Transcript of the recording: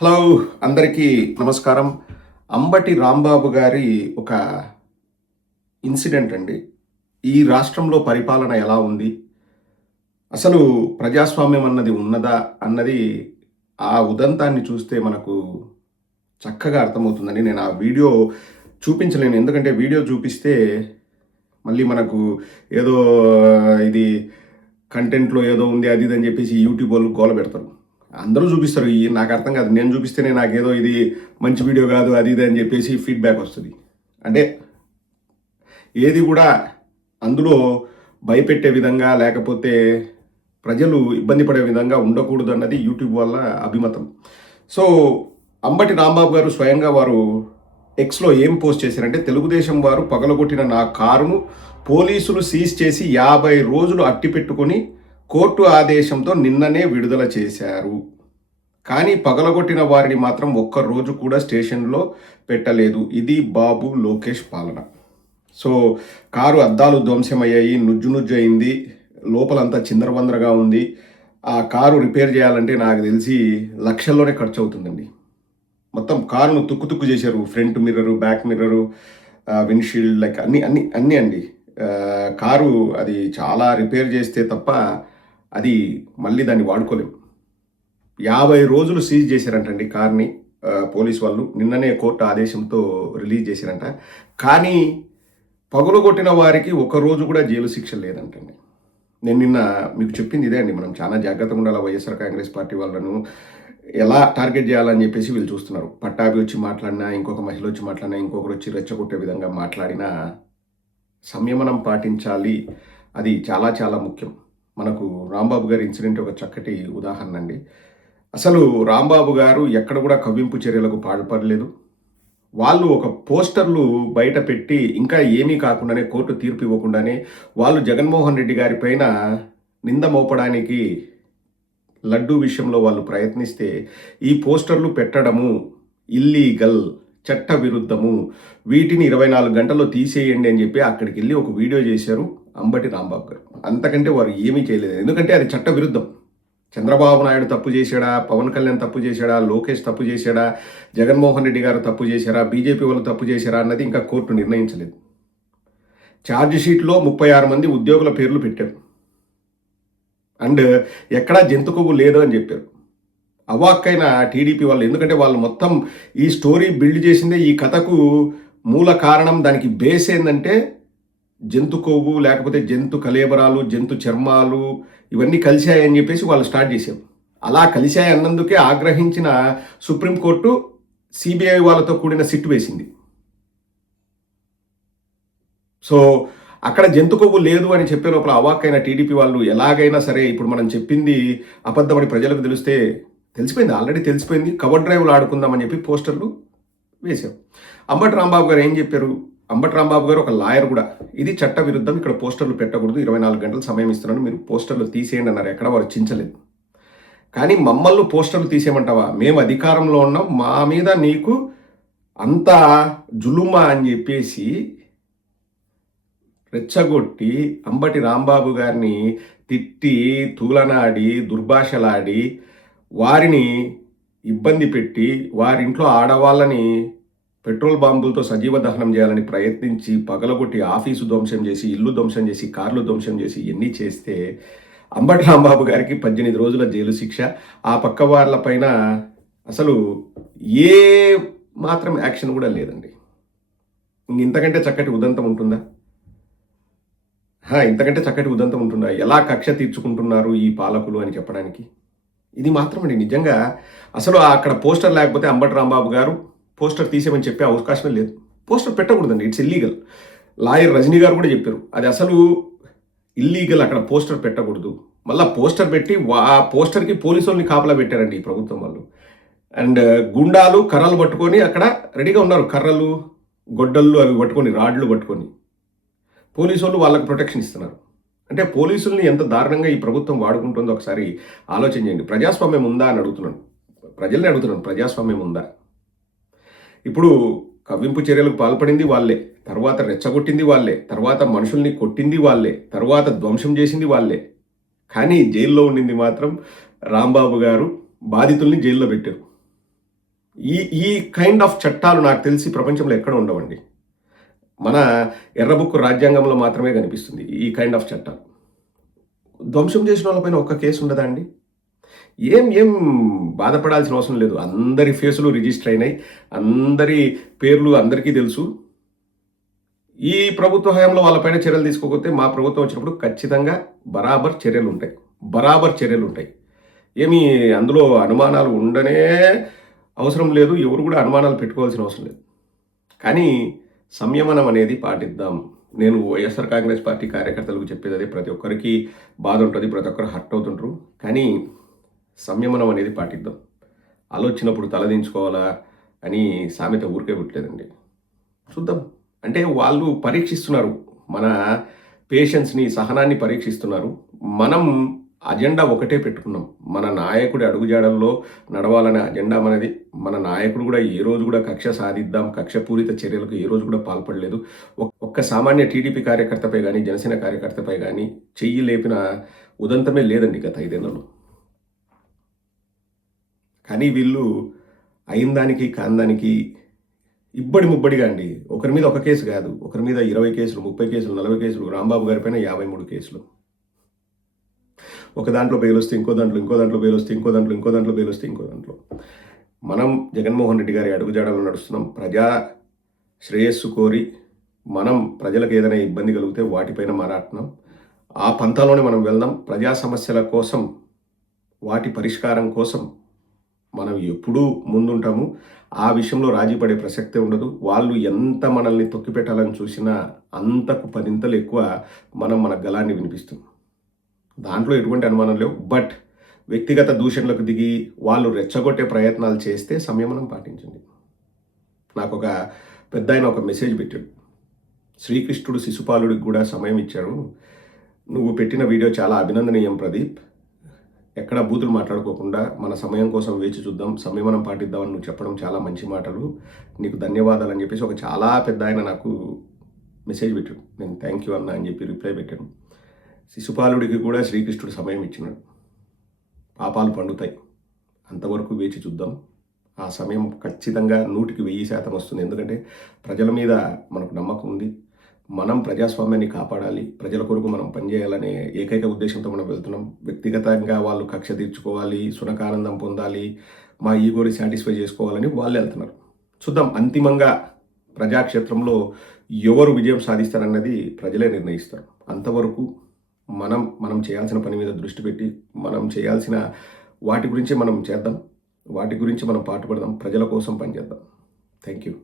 Hello! అందరికీ నమస్కారం. అంబటి రాంబాబు గారి ఒక ఇన్సిడెంట్ అండి. ఈ రాష్ట్రంలో పరిపాలన ఎలా ఉంది? అసలు ప్రజాస్వామ్యం అన్నది ఉన్నదా? అన్నది ఆ ఉదంతాన్ని చూస్తే మనకు చక్కగా అర్థమవుతుందండి. నేను ఆ వీడియో చూపించలేను. ఎందుకంటే వీడియో చూపిస్తే మళ్ళీ మనకు ఏదో ఇది కంటెంట్‌లో ఏదో ఉంది అది ఇది అని చెప్పేసి యూట్యూబ్ వోళ్ళు గోల పెడతారు. అందరూ చూపిస్తారు. నాకు అర్థం కాదు. నేను చూపిస్తేనే నాకేదో ఇది మంచి వీడియో కాదు అది ఇది అని చెప్పేసి ఫీడ్‌బ్యాక్ వస్తది. అంటే ఏది కూడా అందులో భయపెట్టే విధంగా లేకపోతే ప్రజలు ఇబ్బంది పడే విధంగా ఉండకూడదు అన్నది యూట్యూబ్ వాళ్ళ అభిమతం. సో, అంబటి రాంబాబు గారు స్వయంగా వారు ఎక్స్‌లో ఏం పోస్ట్ చేశారంటే, తెలుగుదేశం వారు పగలగొట్టిన నా కారును పోలీసులు సీజ్ చేసి 50 రోజులు అట్టిపెట్టుకొని కోర్టు ఆదేశంతో నిన్ననే విడుదల చేశారు. కానీ పగలగొట్టిన వారిని మాత్రం ఒక్క రోజు కూడా స్టేషన్‌లో పెట్టలేదు. ఇది బాబు లోకేష్ పాలన. సో, కారు అద్దాలు ధ్వంసమయ్యాయి. నుజ్జు నుజ్జు అయింది. లోపలంతా చిందరవందరగా ఉంది. ఆ కారు రిపేర్ చేయాలంటే నాకు తెలిసి లక్షల్లోనే ఖర్చవుతుందండి. మొత్తం కారును తుక్కు తుక్కు చేశారు. Front mirror, back mirror, windshield like అన్నీ అండి. కారు అది చాలా రిపేర్ చేస్తే తప్ప అది మళ్ళీ దాన్ని వాడుకోలేం. 50 రోజులు సీజ్ చేశారంటండి కార్‌ని పోలీస్ వాళ్ళు. నిన్ననే కోర్టు ఆదేశంతో రిలీజ్ చేశారంట. కానీ పగులగొట్టిన వారికి ఒక రోజు కూడా జైలు శిక్ష లేదంటండి. నేను నిన్న మీకు చెప్పింది ఇదే అండి. మనం చాలా జాగ్రత్తగా ఉండాలి. వైఎస్ఆర్ కాంగ్రెస్ పార్టీ వాళ్ళను ఎలా టార్గెట్ చేయాలని చెప్పేసి వీళ్ళు చూస్తున్నారు. పట్టాభి వచ్చి మాట్లాడినా, ఇంకొక మహిళ వచ్చి మాట్లాడినా, ఇంకొకరు వచ్చి రెచ్చగొట్టే విధంగా మాట్లాడినా సంయమనం పాటించాలి. అది చాలా చాలా ముఖ్యం. మనకు రాంబాబు గారి ఇన్సిడెంట్ ఒక చక్కటి ఉదాహరణ అండి. అసలు రాంబాబు గారు ఎక్కడ కూడా కవ్వింపు చర్యలకు పాల్పడలేదు. వాళ్ళు ఒక పోస్టర్లు బయట పెట్టి ఇంకా ఏమీ కాకుండానే కోర్టు తీర్పు ఇవ్వకుండానే వాళ్ళు జగన్మోహన్ రెడ్డి గారి పైన నింద మోపడానికి లడ్డూ విషయంలో వాళ్ళు ప్రయత్నిస్తే ఈ పోస్టర్లు పెట్టడము ఇల్లీగల్, చట్ట విరుద్ధము, వీటిని 24 గంటల్లో తీసేయండి అని చెప్పి అక్కడికి వెళ్ళి ఒక వీడియో చేశారు అంబటి రాంబాబు గారు. అంతకంటే వారు ఏమీ చేయలేదు. ఎందుకంటే అది చట్ట విరుద్ధం. చంద్రబాబు నాయుడు తప్పు చేశాడా, పవన్ కళ్యాణ్ తప్పు చేశాడా, లోకేష్ తప్పు చేశాడా, జగన్మోహన్ రెడ్డి గారు తప్పు చేశారా, బీజేపీ వాళ్ళు తప్పు చేశారా అన్నది ఇంకా కోర్టు నిర్ణయించలేదు. ఛార్జ్ షీట్లో 36 మంది ఉద్యోగుల పేర్లు పెట్టారు. అండ్ ఎక్కడా జంతు కొవ్వు లేదు అని చెప్పారు. అవాక్కైన టీడీపీ వాళ్ళు. ఎందుకంటే వాళ్ళు మొత్తం ఈ స్టోరీ బిల్డ్ చేసిందే, ఈ కథకు మూల కారణం, దానికి బేస్ ఏంటంటే జంతు కొవ్వు లేకపోతే జంతు కళేబరాలు, జంతు చర్మాలు ఇవన్నీ కలిశాయని చెప్పేసి వాళ్ళు స్టార్ట్ చేశారు. అలా కలిశాయి అన్నందుకే ఆగ్రహించిన సుప్రీంకోర్టు సిబిఐ వాళ్ళతో కూడిన సిట్ వేసింది. సో, అక్కడ జంతు కొవ్వు లేదు అని చెప్పే లోపల అవాక్కైన టీడీపీ వాళ్ళు ఎలాగైనా సరే ఇప్పుడు మనం చెప్పింది అబద్ధమని ప్రజలకు తెలిసిపోయింది. ఆల్రెడీ తెలిసిపోయింది. కవర్ డ్రైవ్లు ఆడుకుందామని చెప్పి పోస్టర్లు వేశారు. అంబటి రాంబాబు గారు ఏం చెప్పారు? అంబటి రాంబాబు గారు ఒక లాయర్ కూడా. ఇది చట్ట విరుద్ధం, ఇక్కడ పోస్టర్లు పెట్టకూడదు, 24 గంటలు సమయం ఇస్తున్నాను, మీరు పోస్టర్లు తీసేయండి అన్నారు. ఎక్కడ వారు చించలేదు. కానీ మమ్మల్ని పోస్టర్లు తీసేయమంటావా? మేము అధికారంలో ఉన్నాం, మా మీద నీకు అంత జులుమా అని చెప్పేసి రెచ్చగొట్టి అంబటి రాంబాబు గారిని తిట్టి, తూలనాడి, దుర్భాషలాడి, వారిని ఇబ్బంది పెట్టి, వారింట్లో ఆడవాళ్ళని పెట్రోల్ బాంబులతో సజీవ దహనం చేయాలని ప్రయత్నించి పగలగొట్టి ఆఫీసు ధ్వంసం చేసి, ఇల్లు ధ్వంసం చేసి, కార్లు ధ్వంసం చేసి ఇవన్నీ చేస్తే అంబటి రాంబాబు గారికి 18 రోజుల జైలు శిక్ష. ఆ పక్క వాళ్ళపైన అసలు ఏ మాత్రం యాక్షన్ కూడా లేదండి. ఇంతకంటే చక్కటి ఉదంతం ఉంటుందా? ఇంతకంటే చక్కటి ఉదంతం ఉంటుందా? ఎలా కక్ష తీర్చుకుంటున్నారు ఈ పాలకులు అని చెప్పడానికి. ఇది మాత్రమే నిజంగా. అసలు అక్కడ పోస్టర్ లేకపోతే అంబటి రాంబాబు గారు పోస్టర్ తీసేమని చెప్పే అవకాశమే లేదు. పోస్టర్ పెట్టకూడదండి, ఇట్స్ ఇల్లీగల్. లాయర్ రజనీ గారు కూడా చెప్పారు అది అసలు ఇల్లీగల్, అక్కడ పోస్టర్ పెట్టకూడదు. మళ్ళీ పోస్టర్ పెట్టి ఆ పోస్టర్కి పోలీసు వాళ్ళని కాపలా పెట్టారండి ఈ ప్రభుత్వం వాళ్ళు. అండ్ గుండాలు కర్రలు పట్టుకొని అక్కడ రెడీగా ఉన్నారు. కర్రలు, గొడ్డళ్ళు అవి పట్టుకొని, రాడ్లు పట్టుకొని పోలీసు వాళ్ళు వాళ్ళకు ప్రొటెక్షన్ ఇస్తున్నారు. అంటే పోలీసుల్ని ఎంత దారుణంగా ఈ ప్రభుత్వం వాడుకుంటుందో ఒకసారి ఆలోచన చేయండి. ప్రజాస్వామ్యం ఉందా అని అడుగుతున్నాను, ప్రజల్ని అడుగుతున్నాను. ప్రజాస్వామ్యం ఉందా? ఇప్పుడు కవ్వింపు చర్యలకు పాల్పడింది వాళ్ళే, తర్వాత రెచ్చగొట్టింది వాళ్ళే, తర్వాత మనుషుల్ని కొట్టింది వాళ్ళే, తర్వాత ధ్వంసం చేసింది వాళ్ళే. కానీ జైల్లో ఉండింది మాత్రం రాంబాబు గారు. బాధితుల్ని జైల్లో పెట్టారు. ఈ ఈ కైండ్ ఆఫ్ చట్టాలు నాకు తెలిసి ప్రపంచంలో ఎక్కడ ఉండవండి. మన ఎర్ర బుక్ రాజ్యాంగంలో మాత్రమే కనిపిస్తుంది ఈ కైండ్ ఆఫ్ చట్టాలు. ధ్వంసం చేసిన వాళ్ళపైన ఒక్క కేసు ఉండదా అండి? ఏం బాధపడాల్సిన అవసరం లేదు. అందరి ఫేసులు రిజిస్టర్ అయినాయి. అందరి పేర్లు అందరికీ తెలుసు. ఈ ప్రభుత్వ హయాంలో వాళ్ళపైన చర్యలు తీసుకోకపోతే మా ప్రభుత్వం వచ్చినప్పుడు ఖచ్చితంగా బరాబర్ చర్యలుంటాయి. బరాబర్ చర్యలుంటాయి. ఏమి అందులో అనుమానాలు ఉండనే అవసరం లేదు. ఎవరు కూడా అనుమానాలు పెట్టుకోవాల్సిన అవసరం లేదు. కానీ సంయమనం అనేది పాటిద్దాం. నేను వైఎస్ఆర్ కాంగ్రెస్ పార్టీ కార్యకర్తలకు చెప్పేది అదే. ప్రతి ఒక్కరికి బాధ ఉంటుంది. ప్రతి ఒక్కరు హర్ట్ అవుతుంటారు. కానీ సంయమనం అనేది పాటిద్దాం. ఆలోచనప్పుడు తలదించుకోవాలా అని సామెత ఊరికే పుట్టలేదండి. చూద్దాం. అంటే వాళ్ళు పరీక్షిస్తున్నారు. మన పేషెన్స్‌ని, సహనాన్ని పరీక్షిస్తున్నారు. మనం అజెండా ఒకటే పెట్టుకున్నాం. మన నాయకుడి అడుగుజాడల్లో నడవాలనే అజెండా మనది. మన నాయకుడు కూడా ఏ రోజు కూడా కక్ష సాధిద్దాం, కక్షపూరిత చర్యలకు ఏ రోజు కూడా పాల్పడలేదు. ఒక్క సామాన్య టీడీపీ కార్యకర్తపై గానీ, జనసేన కార్యకర్తపై గానీ చెయ్యి లేపిన ఉదంతమే లేదండి గత 5 ఏళ్లలో. కానీ వీళ్ళు అయిన దానికి, కాని దానికి ఇబ్బడి ముబ్బడిగా అండి. ఒకరి మీద ఒక కేసు కాదు. ఒకరి మీద 20 కేసులు, 30 కేసులు, 40 కేసులు. రాంబాబు గారి పైన 53 కేసులు. ఒక దాంట్లో బెయిలొస్తే ఇంకో దాంట్లో, ఇంకో దాంట్లో బెయిలొస్తే ఇంకో దాంట్లో, ఇంకో దాంట్లో బెయిలొస్తే ఇంకో దాంట్లో. మనం జగన్మోహన్ రెడ్డి గారి అడుగుజాడల్లో నడుస్తున్నాం. ప్రజా శ్రేయస్సు కోరి మనం ప్రజలకు ఏదైనా ఇబ్బంది కలిగితే వాటిపైన మాట్లాడుతున్నాం. ఆ పంథాలోనే మనం వెళ్దాం. ప్రజా సమస్యల కోసం, వాటి పరిష్కారం కోసం మనం ఎప్పుడూ ముందుంటాము. ఆ విషయంలో రాజీ పడే ప్రసక్తే ఉండదు. వాళ్ళు ఎంత మనల్ని తొక్కిపెట్టాలని చూసినా అంతకు 10 ఇంతలు ఎక్కువ మనం మన గళాన్ని వినిపిస్తాం. దాంట్లో ఎటువంటి అనుమానం లేవు. బట్ వ్యక్తిగత దూషణలకు దిగి వాళ్ళు రెచ్చగొట్టే ప్రయత్నాలు చేస్తే సంయమనం పాటించండి. నాకొక పెద్దాయన ఒక మెసేజ్ పెట్టాడు. శ్రీకృష్ణుడు శిశుపాలుడికి కూడా సమయం ఇచ్చాడు. నువ్వు పెట్టిన వీడియో చాలా అభినందనీయం ప్రదీప్. ఎక్కడ బూతులు మాట్లాడుకోకుండా మన సమయం కోసం వేచి చూద్దాం, సంయమనం పాటిద్దామని నువ్వు చెప్పడం చాలా మంచి మాటలు. నీకు ధన్యవాదాలు అని చెప్పేసి ఒక చాలా పెద్ద ఆయన నాకు మెసేజ్ పెట్టాడు. నేను థ్యాంక్ యూ అన్న అని చెప్పి రిప్లై పెట్టాను. శిశుపాలుడికి కూడా శ్రీకృష్ణుడు సమయం ఇచ్చినాడు. పాపాలు పండుతాయి. అంతవరకు వేచి చూద్దాం. ఆ సమయం ఖచ్చితంగా 100కి 1000% వస్తుంది. ఎందుకంటే ప్రజల మీద మనకు నమ్మకం ఉంది. మనం ప్రజాస్వామ్యాన్ని కాపాడాలి, ప్రజల కొరకు మనం పనిచేయాలనే ఏకైక ఉద్దేశంతో మనం వెళ్తున్నాం. వ్యక్తిగతంగా వాళ్ళు కక్ష తీర్చుకోవాలి, సునకానందం పొందాలి, మా ఈగోని సాటిస్ఫై చేసుకోవాలని వాళ్ళు వెళ్తున్నారు. చూద్దాం. అంతిమంగా ప్రజాక్షేత్రంలో ఎవరు విజయం సాధిస్తారన్నది ప్రజలే నిర్ణయిస్తారు. అంతవరకు మనం చేయాల్సిన పని మీద దృష్టి పెట్టి మనం చేయాల్సిన వాటి గురించి మనం చేద్దాం. వాటి గురించి మనం పాటుపడదాం. ప్రజల కోసం పనిచేద్దాం. Thank you.